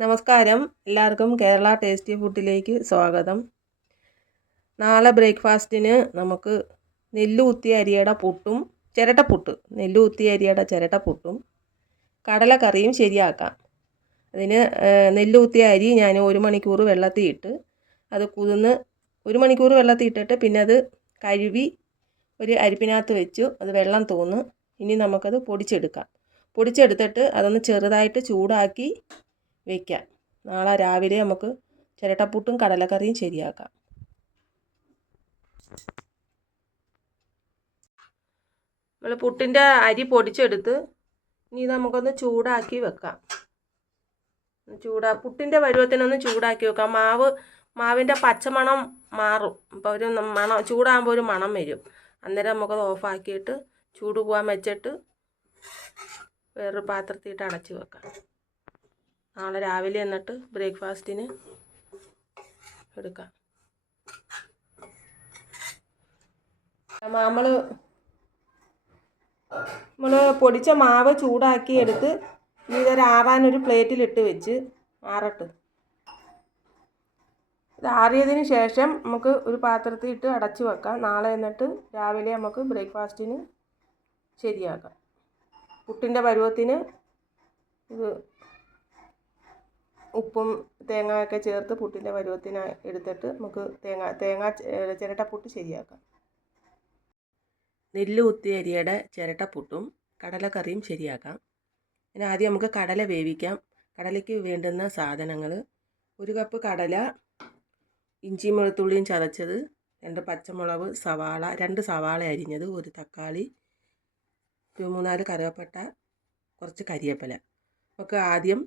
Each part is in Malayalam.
നമസ്കാരം, എല്ലാവർക്കും കേരള ടേസ്റ്റി ഫുഡിലേക്ക് സ്വാഗതം. നാളെ ബ്രേക്ക്ഫാസ്റ്റിന് നമുക്ക് നെല്ലുകുത്തിയ അരിയുടെ പുട്ടും ചിരട്ടപ്പുട്ട് നെല്ലുകുത്തിയ അരിയുടെ ചിരട്ടപ്പുട്ടും കടലക്കറിയും ശരിയാക്കാം. അതിന് നെല്ലുകുത്തിയ അരി ഞാൻ 1 മണിക്കൂർ വെള്ളത്തിൽ ഇട്ട് അത് കുതിർന്ന് 1 മണിക്കൂർ വെള്ളത്തിൽ ഇട്ടിട്ട് പിന്നെ അത് കഴുകി ഒരു അരിപ്പിനകത്ത് വെച്ചു. അത് വെള്ളം തോന്ന്. ഇനി നമുക്കത് പൊടിച്ചെടുത്തിട്ട് അതൊന്ന് ചെറുതായിട്ട് ചൂടാക്കി വയ്ക്കാം. നാളെ രാവിലെ നമുക്ക് ചിരട്ടപ്പുട്ടും കടലക്കറിയും ശരിയാക്കാം. നമ്മൾ പുട്ടിൻ്റെ അരി പൊടിച്ചെടുത്ത് ഇനി നമുക്കൊന്ന് ചൂടാക്കി വെക്കാം. പുട്ടിൻ്റെ പരുവത്തിനൊന്ന് ചൂടാക്കി വെക്കാം. മാവിൻ്റെ പച്ചമണം മാറും. അപ്പോൾ ഒരു മണം ചൂടാകുമ്പോൾ ഒരു മണം വരും. അന്നേരം നമുക്കത് ഓഫാക്കിയിട്ട് ചൂട് പോകാൻ വെച്ചിട്ട് വേറൊരു പാത്രത്തിലിട്ട് അടച്ച് വെക്കാം. നാളെ രാവിലെ എന്നിട്ട് ബ്രേക്ക്ഫാസ്റ്റിന് എടുക്കാം. നമ്മൾ പൊടിച്ച മാവ് ചൂടാക്കി എടുത്ത് ഇതൊരു ആറാനൊരു പ്ലേറ്റിലിട്ട് വെച്ച് ആറട്ട്. ഇത് ആറിയതിന് ശേഷം നമുക്ക് ഒരു പാത്രത്തിൽ ഇട്ട് അടച്ച് വെക്കാം. നാളെ എന്നിട്ട് രാവിലെ നമുക്ക് ബ്രേക്ക്ഫാസ്റ്റിന് ശരിയാക്കാം. പുട്ടിൻ്റെ പരുവത്തിന് ഇത് ഉപ്പും തേങ്ങയൊക്കെ ചേർത്ത് പുട്ടിൻ്റെ പരുവത്തിന് എടുത്തിട്ട് നമുക്ക് തേങ്ങ ചിരട്ടപ്പുട്ട് ശരിയാക്കാം. നെല്ലുകുത്തിയ അരിയുടെ ചിരട്ടപ്പുട്ടും കടലക്കറിയും ശരിയാക്കാം. പിന്നെ ആദ്യം നമുക്ക് കടല വേവിക്കാം. കടലയ്ക്ക് വേണ്ടുന്ന സാധനങ്ങൾ: 1 കപ്പ് കടല, ഇഞ്ചിയും വെളുത്തുള്ളിയും ചതച്ചത്, 2 പച്ചമുളക്, 2 സവാള അരിഞ്ഞത്, 1 തക്കാളി, 3-4 കറുവപ്പട്ട, കുറച്ച് കരിവേപ്പില. നമുക്ക് ആദ്യം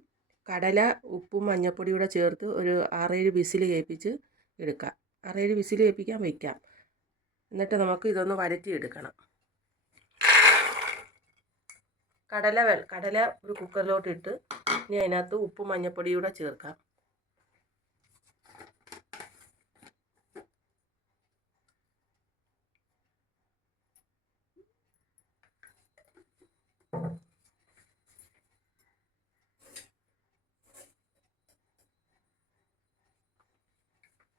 കടല ഉപ്പും മഞ്ഞൾപ്പൊടിയും കൂടെ ചേർത്ത് ഒരു 6-7 വിസിൽ കേൾപ്പിച്ച് എടുക്കാം. 6-7 വിസിൽ കേൾപ്പിക്കാൻ വയ്ക്കാം. എന്നിട്ട് നമുക്ക് ഇതൊന്ന് വരട്ടിയെടുക്കണം. കടല ഒരു കുക്കറിലോട്ടിട്ട് ഇനി അതിനകത്ത് ഉപ്പും മഞ്ഞൾപ്പൊടിയും കൂടെ ചേർക്കാം.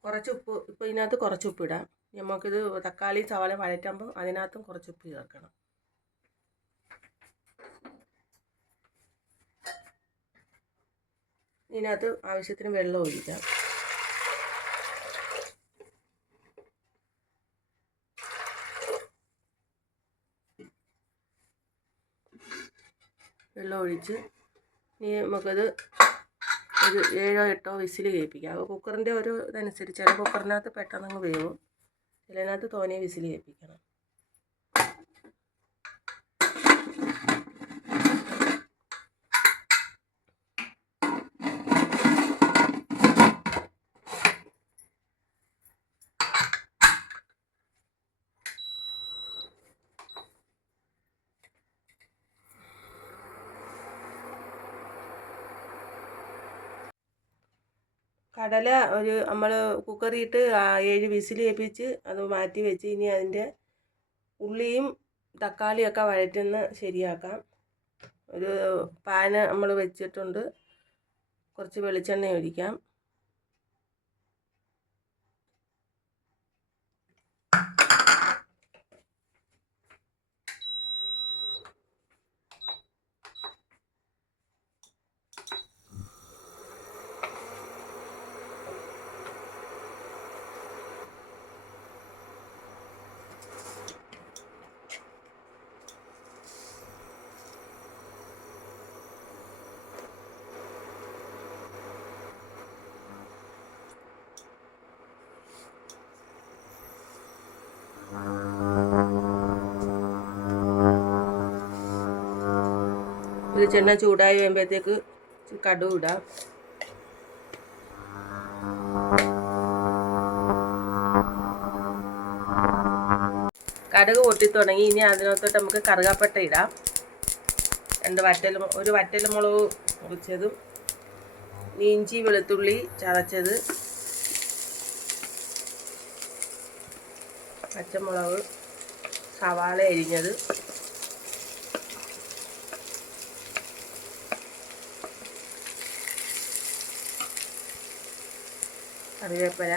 കുറച്ച് ഉപ്പ് ഇപ്പോൾ ഇതിനകത്ത് കുറച്ച് ഉപ്പ് ഇടാം. നമുക്കിത് തക്കാളി സവാള വഴറ്റുമ്പോൾ അതിനകത്തും കുറച്ച് ഉപ്പ് ചേർക്കണം. ഇതിനകത്ത് ആവശ്യത്തിന് വെള്ളം ഒഴിക്കാം. വെള്ളം ഒഴിച്ച് ഇനി നമുക്കത് ഒരു 7-8 വിസിൽ കേൾപ്പിക്കാം. കുക്കറിൻ്റെ ഒരു ഇതനുസരിച്ച് ചില കുക്കറിനകത്ത് പെട്ടെന്ന് വേവും, ചിലതിനകത്ത് തോനെ വിസിൽ കേൾപ്പിക്കണം. കടല നമ്മൾ കുക്കറിയിട്ട് 7 വിസിൽ കേൾപ്പിച്ച് അത് മാറ്റി വെച്ച് ഇനി അതിൻ്റെ ഉള്ളിയും തക്കാളിയൊക്കെ വഴറ്റുന്ന ശരിയാക്കാം. ഒരു പാന് നമ്മൾ വെച്ചിട്ടുണ്ട്. കുറച്ച് വെളിച്ചെണ്ണ ഒഴിക്കാം. വെളിച്ചെണ്ണ ചൂടായി വരുമ്പോഴത്തേക്ക് കടുക് ഇടാം. കടുക് പൊട്ടിത്തുടങ്ങി. ഇനി അതിനകത്തോട്ട് നമുക്ക് കറുകപ്പട്ട ഇടാം. 1 വറ്റൽമുളക് മുറിച്ചതും, ഇഞ്ചി വെളുത്തുള്ളി ചതച്ചത്, പച്ചമുളക്, സവാള അരിഞ്ഞത്, കറിവേപ്പില,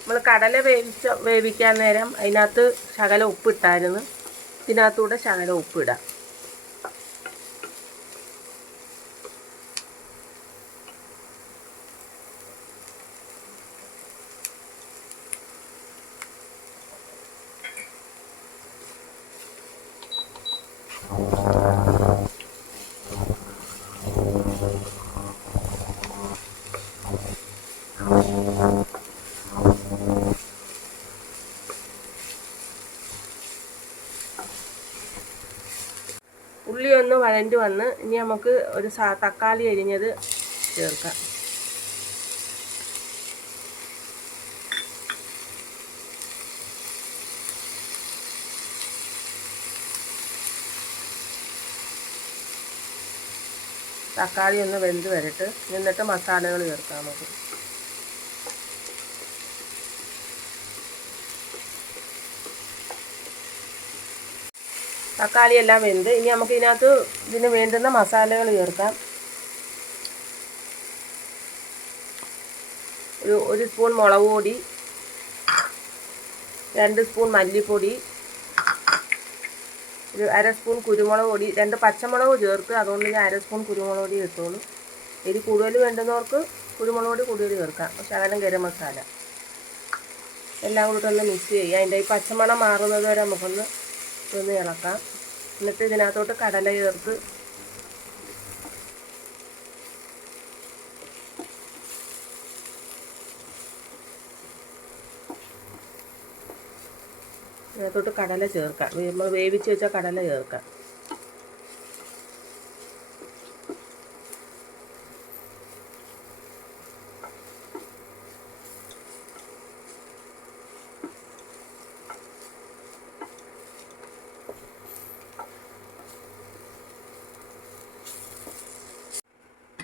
നമ്മൾ കടല വേവിക്കാൻ നേരം അതിനകത്ത് ശകലം ഉപ്പിട്ടായിരുന്നു. ഇതിനകത്തൂടെ ശകലം ഉപ്പിടാം. ഉള്ളി ഒന്ന് വഴണ്ട് വന്ന് ഇനി നമുക്ക് ഒരു തക്കാളി അരിഞ്ഞത് ചേർക്കാം. തക്കാളി ഒന്ന് വെന്ത് വരട്ട്. എന്നിട്ട് മസാലകൾ ചേർക്കാം നമുക്ക്. തക്കാളി എല്ലാം വെന്ത് ഇനി നമുക്ക് ഇതിനകത്ത് ഇതിന് വേണ്ടുന്ന മസാലകൾ ചേർക്കാം. ഒരു സ്പൂൺ മുളക് പൊടി, 2 സ്പൂൺ മല്ലിപ്പൊടി, ഒരു 1/2 സ്പൂൺ കുരുമുളക് പൊടി, 2 പച്ചമുളക് ചേർത്ത്. അതുകൊണ്ട് ഞാൻ 1/2 സ്പൂൺ കുരുമുളക് പൊടി ഇട്ടോളൂ. എരി കൂടുതൽ വേണ്ടുന്നവർക്ക് കുരുമുളക് പൊടി കൂടുതൽ ചേർക്കാം. ശകലം ഗരം മസാല എല്ലാം കൂടി ഒന്ന് മിക്സ് ചെയ്യുക. അതിൻ്റെ ഈ പച്ചമണം മാറുന്നത് വരെ നമുക്കൊന്ന് ഇളക്കാം. എന്നിട്ട് ഇതിനകത്തോട്ട് കടല ചേർത്ത് കടല ചേർക്കാം. നമ്മൾ വേവിച്ച് വെച്ച കടല ചേർക്കാം.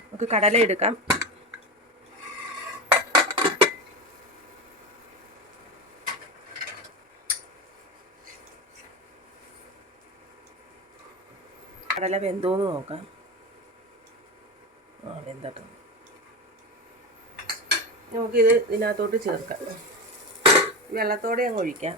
നമുക്ക് കടല എടുക്കാം. കടല വെന്തോന്ന് നോക്കാം. വെന്തട്ടോ. നമുക്കിത് ഇതിനകത്തോട്ട് ചേർക്കാം. വെള്ളത്തോടെ അങ്ങ് ഒഴിക്കാം.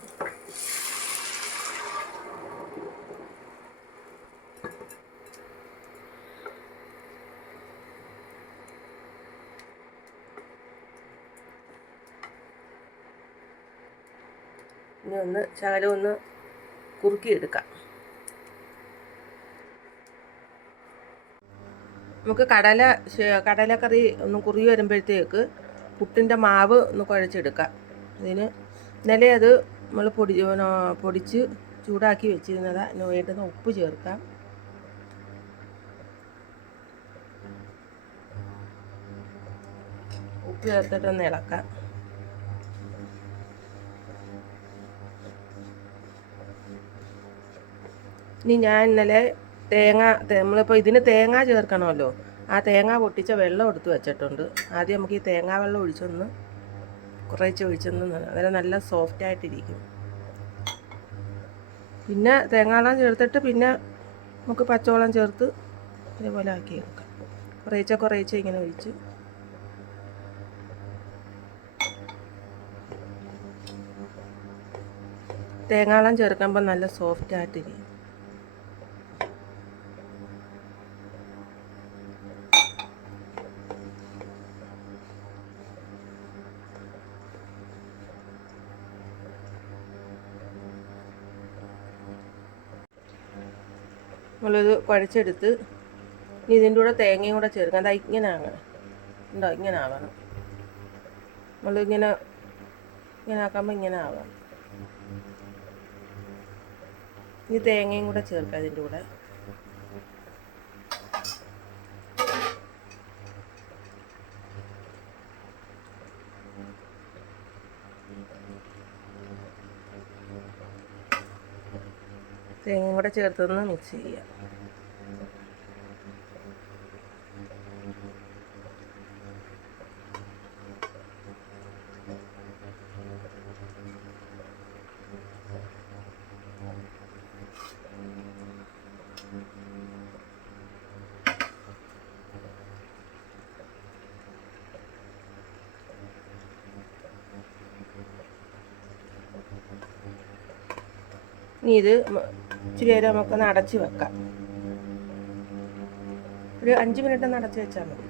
ഇനി ശകലം ഒന്ന് കുറുക്കിയെടുക്കാം. നമുക്ക് കടലക്കറി ഒന്ന് കുറുകി വരുമ്പോഴത്തേക്ക് പുട്ടിൻ്റെ മാവ് ഒന്ന് കുഴച്ചെടുക്കാം. അതിന് ഇന്നലെ അത് നമ്മൾ പൊടിച്ച് ചൂടാക്കി വെച്ചിരുന്നതാണ്. അതിന് വേണ്ടുന്ന ഉപ്പ് ചേർക്കാം. ഉപ്പ് ചേർത്തിട്ടൊന്ന് ഇളക്കാം. ഇനി ഞാൻ ഇന്നലെ നമ്മളിപ്പോൾ ഇതിന് തേങ്ങ ചേർക്കണമല്ലോ. ആ തേങ്ങ പൊട്ടിച്ച വെള്ളം എടുത്ത് വെച്ചിട്ടുണ്ട്. ആദ്യം നമുക്ക് ഈ തേങ്ങാ വെള്ളം കുറച്ച് ഒഴിച്ചൊന്ന് അന്നേരം നല്ല സോഫ്റ്റായിട്ടിരിക്കും. പിന്നെ തേങ്ങാവെള്ളം ചേർത്തിട്ട് പിന്നെ നമുക്ക് പച്ചവെള്ളം ചേർത്ത് ഇതേപോലെ ആക്കിയെടുക്കാം. കുറേശ്ശെ ഇങ്ങനെ ഒഴിച്ച് തേങ്ങാവെള്ളം ചേർക്കുമ്പോൾ നല്ല സോഫ്റ്റായിട്ടിരിക്കും. നമ്മളിത് കുഴച്ചെടുത്ത് ഇനി ഇതിൻ്റെ കൂടെ തേങ്ങയും കൂടെ ചേർക്കാം. അതാ ഇങ്ങനെ ആകണം. ഉണ്ടോ? ഇങ്ങനെ ആവണം. നമ്മളിങ്ങനെ ആക്കുമ്പോൾ ഇങ്ങനെ ആവാം. ഇനി തേങ്ങയും കൂടെ ചേർക്കാം ഇതിൻ്റെ കൂടെ. തേങ്ങയും കൂടെ ചേർത്തൊന്ന് മിക്സ് ചെയ്യാം. ഇനി ഇത് ഇച്ചിരി നേരം നമുക്കൊന്ന് അടച്ച് വെക്കാം. ഒരു 5 മിനിറ്റ് ഒന്ന് അടച്ച് വെച്ചാൽ മതി.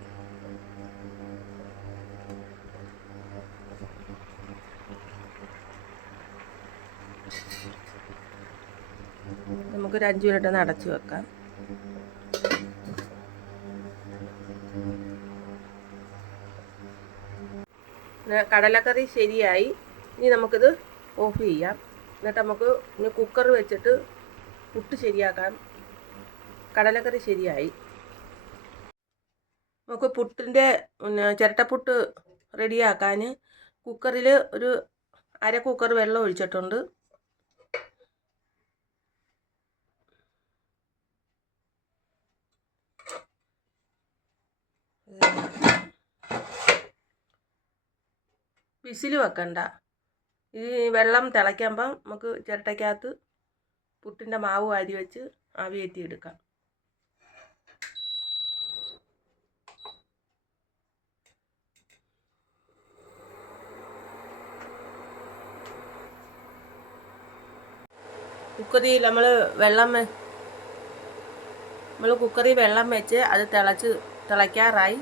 നമുക്കൊരു 5 മിനിറ്റ് ഒന്ന് അടച്ച് വെക്കാം. കടലക്കറി ശരിയായി. ഇനി നമുക്കിത് ഓഫ് ചെയ്യാം. എന്നിട്ട് നമുക്ക് ഇനി കുക്കർ വെച്ചിട്ട് പുട്ട് ശരിയാക്കാം. കടലക്കറി ശരിയായി. നമുക്ക് പുട്ടിൻ്റെ ചിരട്ടപ്പുട്ട് റെഡിയാക്കാൻ കുക്കറിൽ ഒരു അര കുക്കർ വെള്ളം ഒഴിച്ചിട്ടുണ്ട്. വിസിൽ വെക്കണ്ട. ഈ വെള്ളം തിളയ്ക്കുമ്പം നമുക്ക് ചിരട്ടയ്ക്കകത്ത് പുട്ടിൻ്റെ മാവ് വാരി വെച്ച് ആവി കയറ്റിയെടുക്കാം. കുക്കറിൽ കുക്കറിൽ വെള്ളം വെച്ച് അത് തിളയ്ക്കാറായി.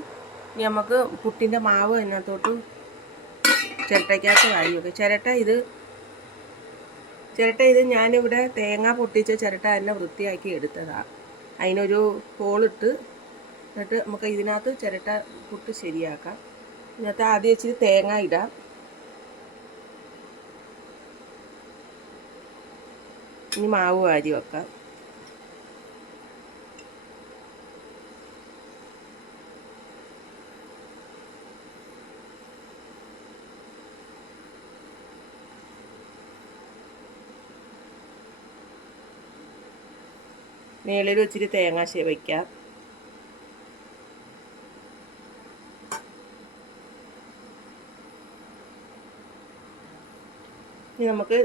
ഇനി നമുക്ക് പുട്ടിൻ്റെ മാവ് അതിനകത്തോട്ട് ചിരട്ടയ്ക്കകത്ത് വാരി വെക്കും. ചിരട്ട ഇത് ഞാനിവിടെ തേങ്ങ പൊട്ടിച്ച ചിരട്ട തന്നെ വൃത്തിയാക്കി എടുത്തതാണ്. അതിനൊരു ഹോളിട്ട് എന്നിട്ട് നമുക്ക് ഇതിനകത്ത് ചിരട്ട പുട്ട് ശരിയാക്കാം. ഇതിനകത്ത് ആദ്യം ഇച്ചിരി തേങ്ങ ഇടാം. ഇനി മാവ് വാരി വെക്കാം. മേളിൽ ഇച്ചിരി തേങ്ങ വയ്ക്കാം. ഇനി നമുക്ക്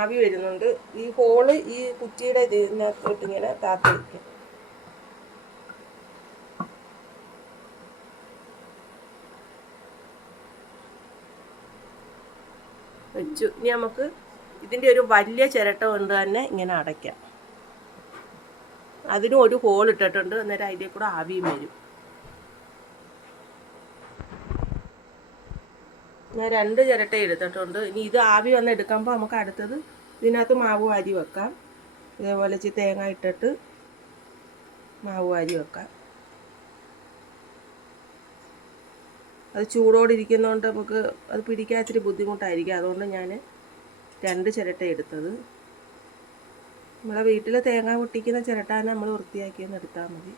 ആവി വരുന്നുണ്ട്. ഈ ഹോള് ഈ കുറ്റിയുടെ ഇതിനകത്തോട്ട് ഇങ്ങനെ താത്തി വയ്ക്കും. വെച്ചു. ഇനി നമുക്ക് ഇതിൻ്റെ ഒരു വലിയ ചിരട്ട കൊണ്ട് തന്നെ ഇങ്ങനെ അടയ്ക്കാം. അതിനും ഒരു ഹോൾ ഇട്ടിട്ടുണ്ട്. അന്നേരം അതിൻ്റെ കൂടെ ആവിയും വരും. ഞാൻ 2 ചിരട്ട എടുത്തിട്ടുണ്ട്. ഇനി ഇത് ആവി വന്ന് എടുക്കുമ്പോൾ നമുക്ക് അടുത്തത് ഇതിനകത്ത് മാവ് വാരി വെക്കാം. ഇതേപോലെ ഇച്ചിരി തേങ്ങ ഇട്ടിട്ട് മാവ് വാരി വെക്കാം. അത് ചൂടോടിരിക്കുന്നതുകൊണ്ട് നമുക്ക് അത് പിടിക്കാൻ ഇച്ചിരി ബുദ്ധിമുട്ടായിരിക്കും. അതുകൊണ്ട് ഞാൻ 2 ചിരട്ട എടുത്തത്. നമ്മളെ വീട്ടിൽ തേങ്ങ പൊട്ടിക്കുന്ന ചിരട്ടാനെ നമ്മൾ വൃത്തിയാക്കിയൊന്ന് എടുത്താൽ മതി.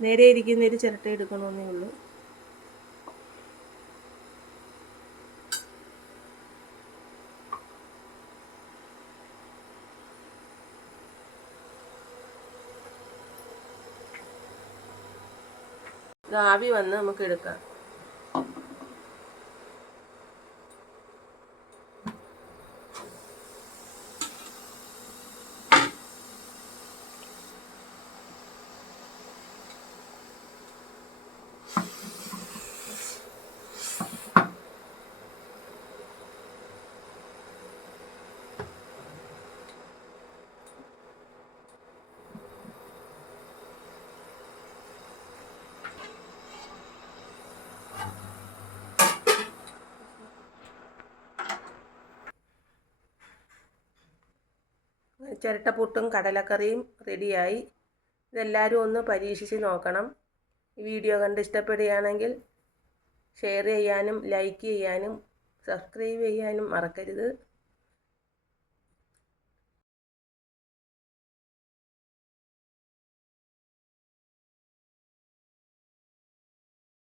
നേരെ ഇരിക്കുന്നൊരു ചിരട്ട എടുക്കണമെന്നേ ഉള്ളൂ. ആവി വന്ന് നമുക്ക് എടുക്കാം. ചിരട്ടപ്പുട്ടും കടലക്കറിയും റെഡിയായി. ഇതെല്ലാവരും ഒന്ന് പരീക്ഷിച്ച് നോക്കണം. ഈ വീഡിയോ കണ്ട് ഇഷ്ടപ്പെടുകയാണെങ്കിൽ ഷെയർ ചെയ്യാനും ലൈക്ക് ചെയ്യാനും സബ്സ്ക്രൈബ് ചെയ്യാനും മറക്കരുത്.